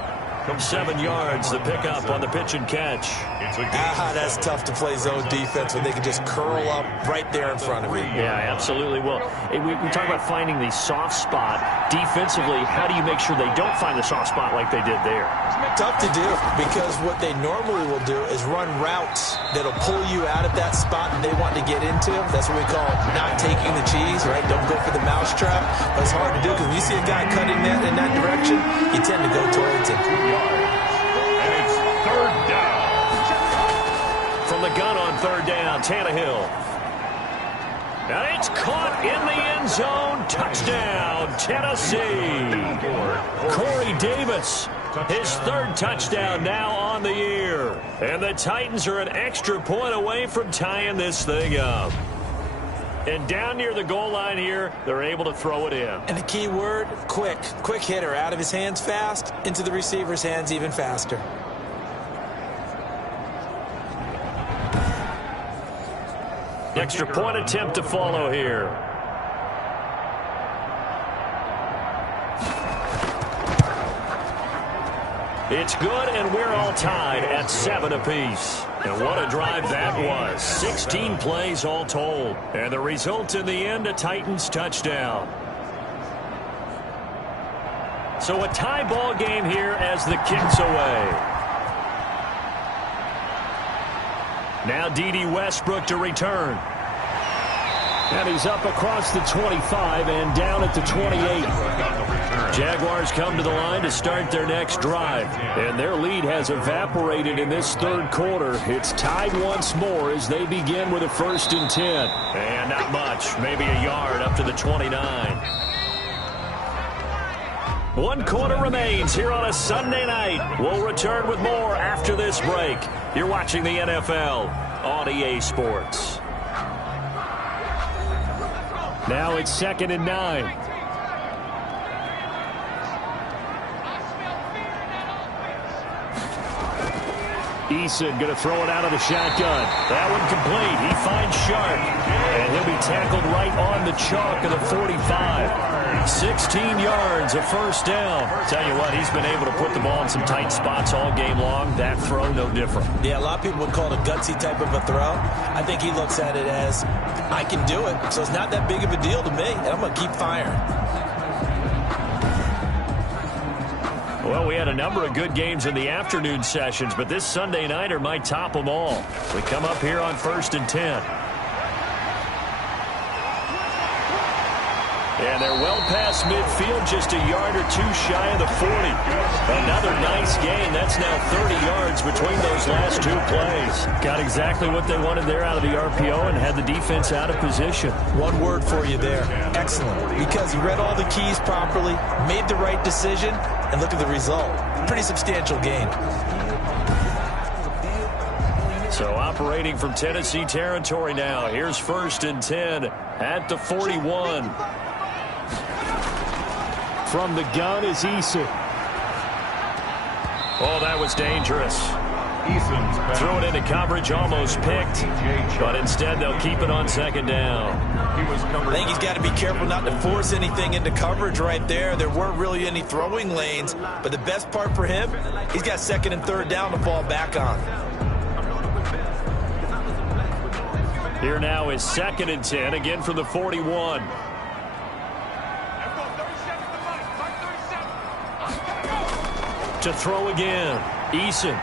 7 yards, the pickup on the pitch and catch. That's tough to play zone defense when they can just curl up right there in front of you. Yeah, absolutely. Well, we talk about finding the soft spot. Defensively, how do you make sure they don't find the soft spot like they did there? Tough to do because what they normally will do is run routes that'll pull you out of that spot that they want to get into. That's what we call not taking the cheese, right? Don't go for the mousetrap. But it's hard to do because when you see a guy cutting that in that direction, you tend to go towards it. And it's 3rd down. From the gun on 3rd down, Tannehill. And it's caught in the end zone. Touchdown, Tennessee. Corey Davis, his 3rd touchdown now on the year. And the Titans are an extra point away from tying this thing up. And down near the goal line here, they're able to throw it in. And the key word, quick. Quick hitter, out of his hands fast, into the receiver's hands even faster. Extra point attempt to follow here. It's good, and we're all tied at 7 apiece. And what a drive that was. 16 plays all told. And the result in the end, a Titans touchdown. So a tie ball game here as the kick's away. Now D.D. Westbrook to return. And he's up across the 25 and down at the 28. Jaguars come to the line to start their next drive. And their lead has evaporated in this 3rd quarter. It's tied once more as they begin with a 1st and 10. And not much, maybe a yard up to the 29. 1 quarter remains here on a Sunday night. We'll return with more after this break. You're watching the NFL on EA Sports. Now it's 2nd and 9. Eason going to throw it out of the shotgun. That one complete. He finds Sharp. And he'll be tackled right on the chalk of the 45. 16 yards, a first down. Tell you what, he's been able to put the ball in some tight spots all game long. That throw, no different. Yeah, a lot of people would call it a gutsy type of a throw. I think he looks at it as, I can do it. So it's not that big of a deal to me, and I'm going to keep firing. Well, we had a number of good games in the afternoon sessions, but this Sunday nighter might top them all. We come up here on 1st and 10. And they're well past midfield, just a yard or two shy of the 40. Another nice gain. That's now 30 yards between those last two plays. Got exactly what they wanted there out of the RPO and had the defense out of position. One word for you there. Excellent. Because he read all the keys properly, made the right decision, and look at the result. Pretty substantial gain. So operating from Tennessee territory now. Here's 1st and 10 at the 41. From the gun is Eason. Oh, that was dangerous. Threw it into coverage, almost picked. But instead, they'll keep it on 2nd down. I think he's got to be careful not to force anything into coverage right there. There weren't really any throwing lanes. But the best part for him, he's got 2nd and 3rd down to fall back on. Here now is 2nd and 10, again from the 41. To throw again, Eason.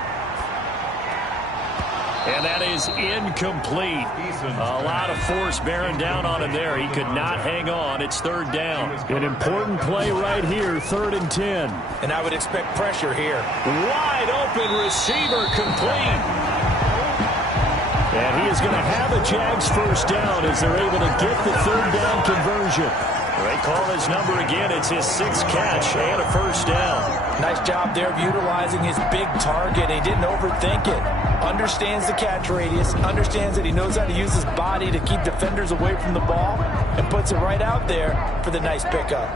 And that is incomplete. A lot of force bearing down on him there. He could not hang on. It's 3rd down. An important play right here, 3rd and 10. And I would expect pressure here. Wide open receiver complete. And he is going to have a Jags 1st down as they're able to get the 3rd down conversion. They call his number again. It's his 6th catch and a 1st down. Nice job there of utilizing his big target. He didn't overthink it. Understands the catch radius. Understands that he knows how to use his body to keep defenders away from the ball. And puts it right out there for the nice pickup.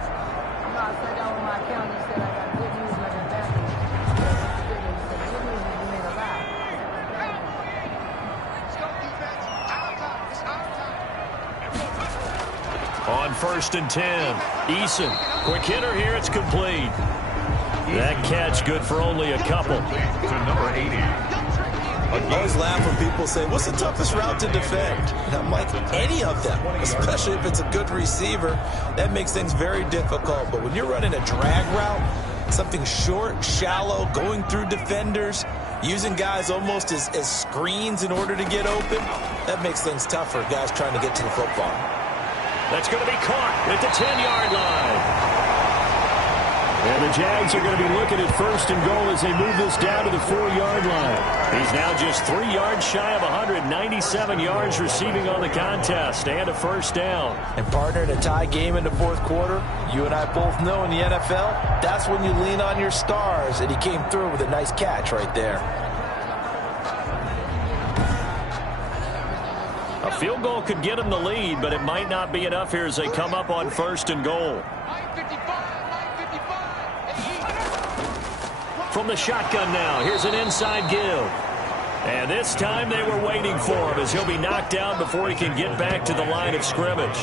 On 1st and 10, Eason. Quick hitter here. It's complete. That catch good for only a couple. To number 80. I always laugh when people say, what's the toughest route to defend? And I'm like, any of them, especially if it's a good receiver. That makes things very difficult. But when you're running a drag route, something short, shallow, going through defenders, using guys almost as screens in order to get open, that makes things tough for guys trying to get to the football. That's going to be caught at the 10-yard line. And the Jags are going to be looking at 1st and goal as they move this down to the 4-yard line. He's now just 3 yards shy of 197 yards receiving on the contest and a 1st down. And partner, in a tie game in the 4th quarter, you and I both know in the NFL, that's when you lean on your stars, and he came through with a nice catch right there. A field goal could get him the lead, but it might not be enough here as they come up on 1st and goal. From the shotgun now, here's an inside give. And this time they were waiting for him as he'll be knocked down before he can get back to the line of scrimmage.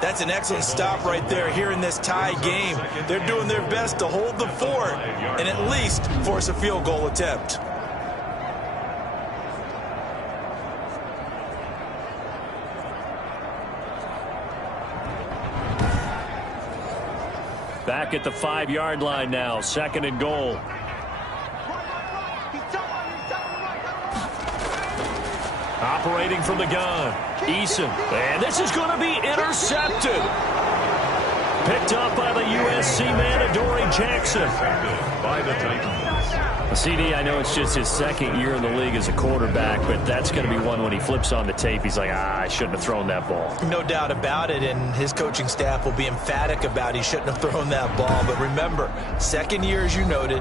That's an excellent stop right there here in this tie game. They're doing their best to hold the fort and at least force a field goal attempt. Back at the 5-yard line now, 2nd and goal. Operating from the gun, Eason. And this is going to be intercepted. Picked up by the USC man, Adoree Jackson. By the Titans. CD, I know it's just his 2nd year in the league as a quarterback, but that's going to be one when he flips on the tape, he's like, I shouldn't have thrown that ball. No doubt about it, and his coaching staff will be emphatic about he shouldn't have thrown that ball. But remember, 2nd year, as you noted,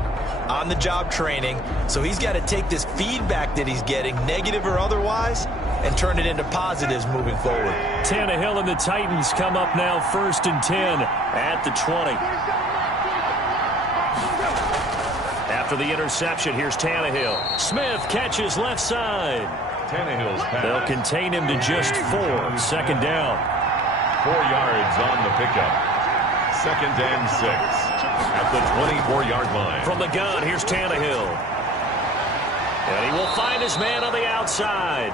on-the-job training, so he's got to take this feedback that he's getting, negative or otherwise, and turn it into positives moving forward. Tannehill and the Titans come up now 1st and 10 at the 20. After the interception, here's Tannehill. Smith catches left side. Tannehill's pass. They'll contain him to just 4. 2nd down. 4 yards on the pickup. 2nd and 6 at the 24-yard line. From the gun, here's Tannehill. And he will find his man on the outside.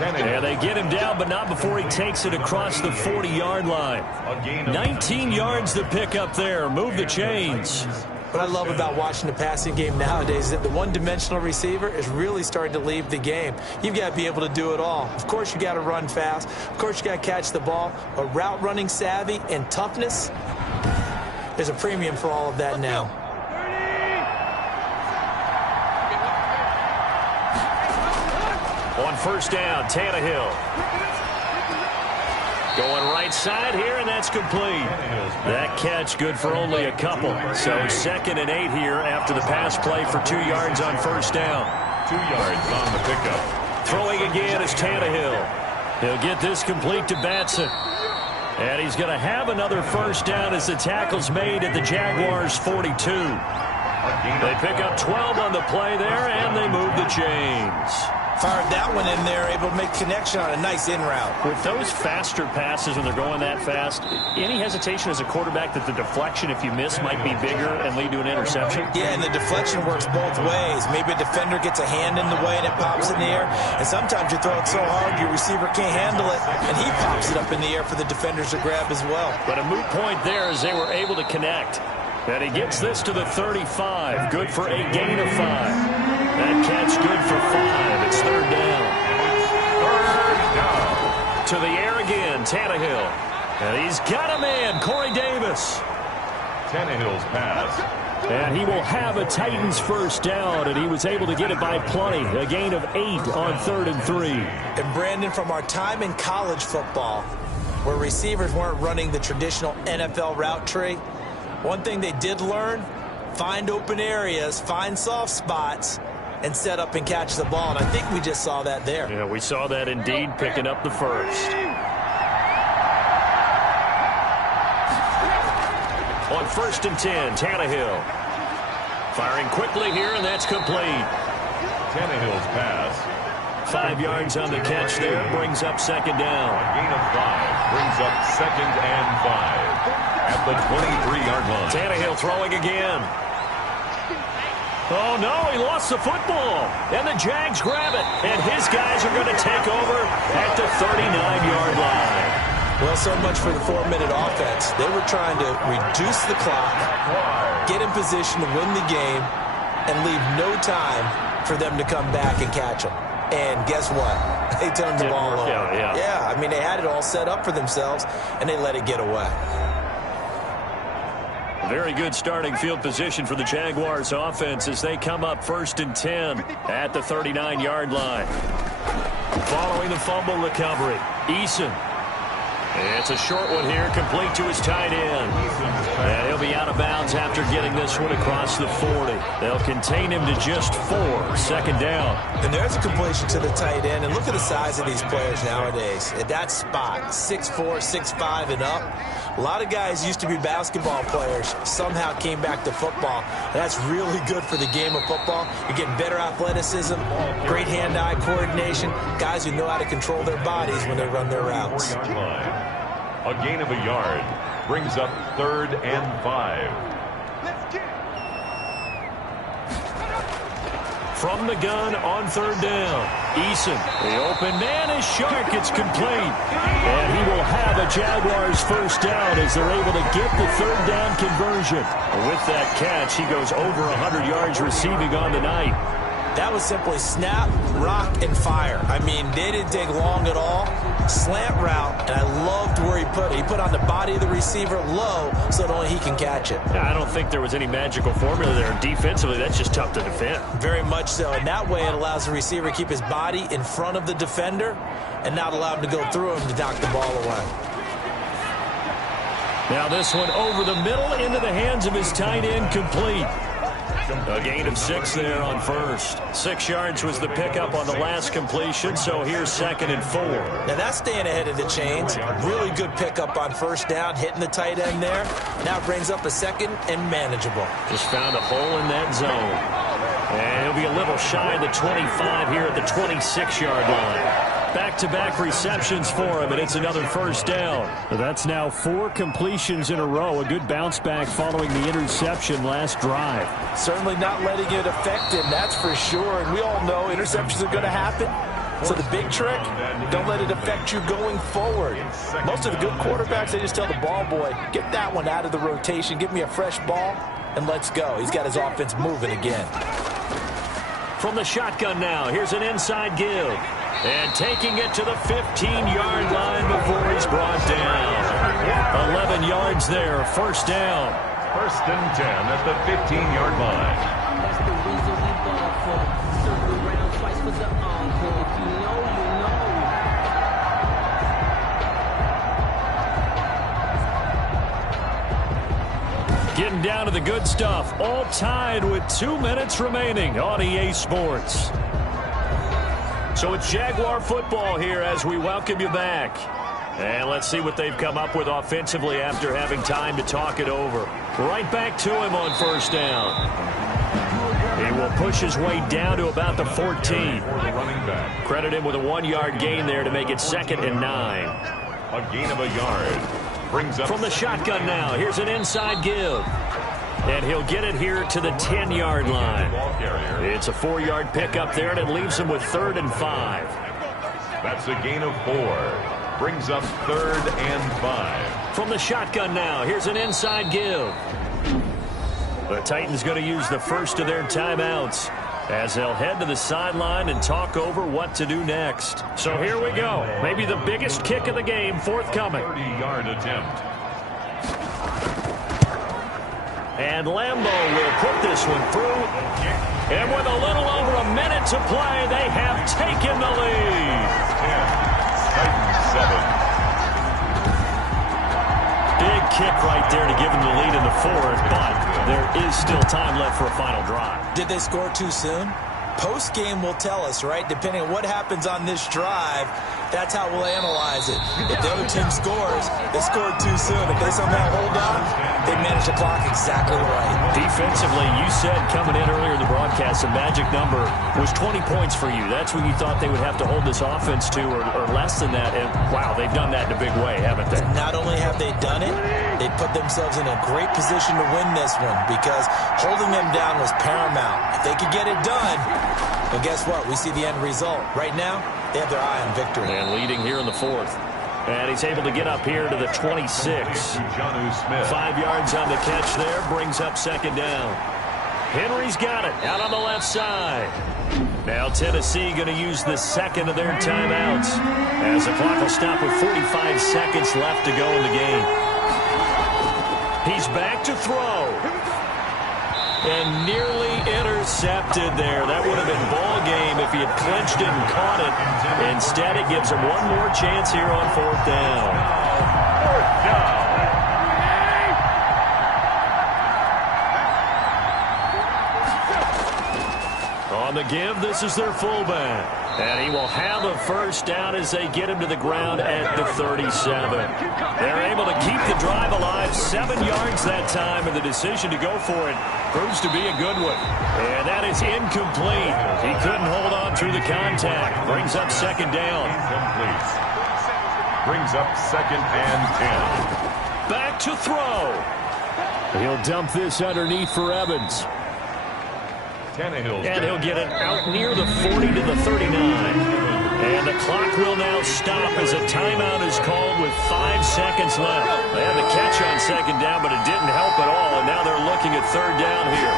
And they get him down, but not before he takes it across the 40-yard line. 19 yards to pick up there. Move the chains. What I love about watching the passing game nowadays is that the one-dimensional receiver is really starting to leave the game. You've got to be able to do it all. Of course, you got to run fast. Of course, you got to catch the ball. But route running savvy and toughness, there's a premium for all of that now. On first down, Tannehill. Going right side here, and that's complete. That catch good for only a couple. So 2nd and 8 here after the pass play for 2 yards on first down. 2 yards on the pickup. Throwing again is Tannehill. He'll get this complete to Batson. And he's going to have another first down as the tackle's made at the Jaguars' 42. They pick up 12 on the play there, and they move the chains. Fired that one in there, able to make connection on a nice in route. With those faster passes when they're going that fast, any hesitation as a quarterback that the deflection, if you miss, might be bigger and lead to an interception? Yeah, and the deflection works both ways. Maybe a defender gets a hand in the way and it pops in the air. And sometimes you throw it so hard your receiver can't handle it, and he pops it up in the air for the defenders to grab as well. But a moot point there as they were able to connect. And he gets this to the 35. Good for a gain of 5. That catch good for 5. It's 3rd down. 3rd down. To the air again, Tannehill. And he's got a man, Corey Davis. Tannehill's pass. And he will have a Titans first down, and he was able to get it by plenty. A gain of 8 on 3rd and 3. And Brandon, from our time in college football, where receivers weren't running the traditional NFL route tree, one thing they did learn, find open areas, find soft spots, and set up and catch the ball. And I think we just saw that there. Yeah, we saw that indeed, picking up the first. On 1st and 10, Tannehill. Firing quickly here, and that's complete. Tannehill's pass. 5 yards on the catch there, brings up 2nd down. A gain of 5 brings up 2nd and 5. At the 23-yard line. Tannehill throwing again. Oh, no, he lost the football. And the Jags grab it. And his guys are going to take over at the 39-yard line. Well, so much for the 4-minute offense. They were trying to reduce the clock, get in position to win the game, and leave no time for them to come back and catch them. And guess what? They turned the ball over. Yeah, I mean, they had it all set up for themselves, and they let it get away. Very good starting field position for the Jaguars offense as they come up 1st and 10 at the 39-yard line. Following the fumble recovery, Eason. It's a short one here, complete to his tight end. And he'll be out of bounds after getting this one across the 40. They'll contain him to just 4, 2nd down. And there's a completion to the tight end. And look at the size of these players nowadays. At that spot, 6'4", 6'5", and up. A lot of guys used to be basketball players, somehow came back to football. That's really good for the game of football. You're getting better athleticism, great hand-eye coordination, guys who know how to control their bodies when they run their routes. A gain of a yard brings up 3rd and 5. From the gun on 3rd down, Eason. The open man is Shark. It's complete. And he will have a Jaguars first down as they're able to get the 3rd down conversion. With that catch, he goes over 100 yards receiving on the night. That was simply snap, rock, and fire. I mean, they didn't take long at all. Slant route, and I loved where he put it. He put on the body of the receiver low so that only he can catch it. Yeah, I don't think there was any magical formula there. Defensively, that's just tough to defend. Very much so. And that way it allows the receiver to keep his body in front of the defender and not allow him to go through him to knock the ball away. Now this one over the middle into the hands of his tight end, complete. A gain of 6 there on first. 6 yards was the pickup on the last completion, so here's 2nd and 4. Now that's staying ahead of the chains. Really good pickup on first down, hitting the tight end there. Now brings up a 2nd and manageable. Just found a hole in that zone. And he'll be a little shy of the 25 here at the 26-yard line. Back-to-back receptions for him, and it's another first down. That's now 4 completions in a row. A good bounce back following the interception last drive. Certainly not letting it affect him, that's for sure. And we all know interceptions are going to happen. So the big trick, don't let it affect you going forward. Most of the good quarterbacks, they just tell the ball boy, get that one out of the rotation, give me a fresh ball, and let's go. He's got his offense moving again. From the shotgun now, here's an inside give. And taking it to the 15-yard line before he's brought down. 11 yards there, first down. First and 10 at the 15-yard line. That's the reason we ball for. Circle around twice for the encore. If you know, you know. Getting down to the good stuff. All tied with 2 minutes remaining on EA Sports. So it's Jaguar football here as we welcome you back. And let's see what they've come up with offensively after having time to talk it over. Right back to him on first down. He will push his way down to about the 14. Credit him with a 1-yard gain there to make it 2nd and 9. A gain of a yard. Brings up from the shotgun now. Here's an inside give. And he'll get it here to the 10-yard line. It's a 4-yard pickup there, and it leaves him with 3rd and 5. That's a gain of 4. Brings up 3rd and 5. From the shotgun now, here's an inside give. The Titans going to use the first of their timeouts as they'll head to the sideline and talk over what to do next. So here we go. Maybe the biggest kick of the game forthcoming. 30-yard attempt. And Lambeau will put this one through. And with a little over a minute to play, they have taken the lead. 10. Titans 7. Big kick right there to give them the lead in the 4th, but there is still time left for a final drive. Did they score too soon? Post-game will tell us, right? Depending on what happens on this drive, that's how we'll analyze it. If the other team scores, they scored too soon. If they somehow hold on, they manage the clock exactly right. Defensively, you said coming in earlier in the broadcast, the magic number was 20 points for you. That's what you thought they would have to hold this offense to, or less than that. And, wow, they've done that in a big way, haven't they? Not only have they done it, they put themselves in a great position to win this one because holding them down was paramount. If they could get it done, well, guess what? We see the end result. Right now, they have their eye on victory. And leading here in the 4th. And he's able to get up here to the 26. 5 yards on the catch there. Brings up 2nd down. Henry's got it out on the left side. Now Tennessee going to use the 2nd of their timeouts as the clock will stop with 45 seconds left to go in the game. He's back to throw. And nearly intercepted there. That would have been ball game if he had clinched it and caught it. Instead, it gives him one more chance here on 4th down. 4th down. On the give, this is their fullback. And he will have a first down as they get him to the ground at the 37. They're able to keep the drive alive. 7 yards that time, and the decision to go for it proves to be a good one. And that is incomplete. He couldn't hold on through the contact. Brings up 2nd down. Incomplete. Brings up 2nd and 10. Back to throw. He'll dump this underneath for Evans. And he'll get it out near the 40 to the 39. And the clock will now stop as a timeout is called with 5 seconds left. They had the catch on 2nd down, but it didn't help at all, and now they're looking at 3rd down here.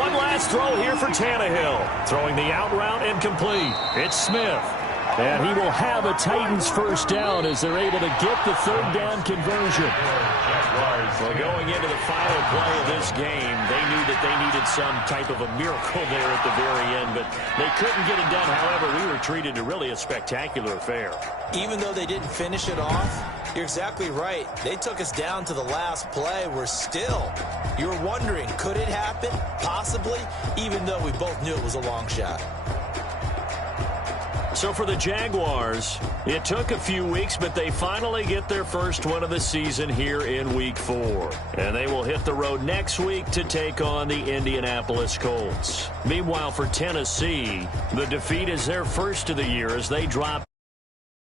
One last throw here for Tannehill. Throwing the out route incomplete. It's Smith. And he will have a Titans first down as they're able to get the 3rd down conversion. Well, going into the final play of this game, they knew that they needed some type of a miracle there at the very end, but they couldn't get it done. However, we were treated to really a spectacular affair. Even though they didn't finish it off, you're exactly right. They took us down to the last play. We're still, you were wondering, could it happen? Possibly, even though we both knew it was a long shot. So for the Jaguars, it took a few weeks, but they finally get their first one of the season here in Week 4. And they will hit the road next week to take on the Indianapolis Colts. Meanwhile, for Tennessee, the defeat is their first of the year as they drop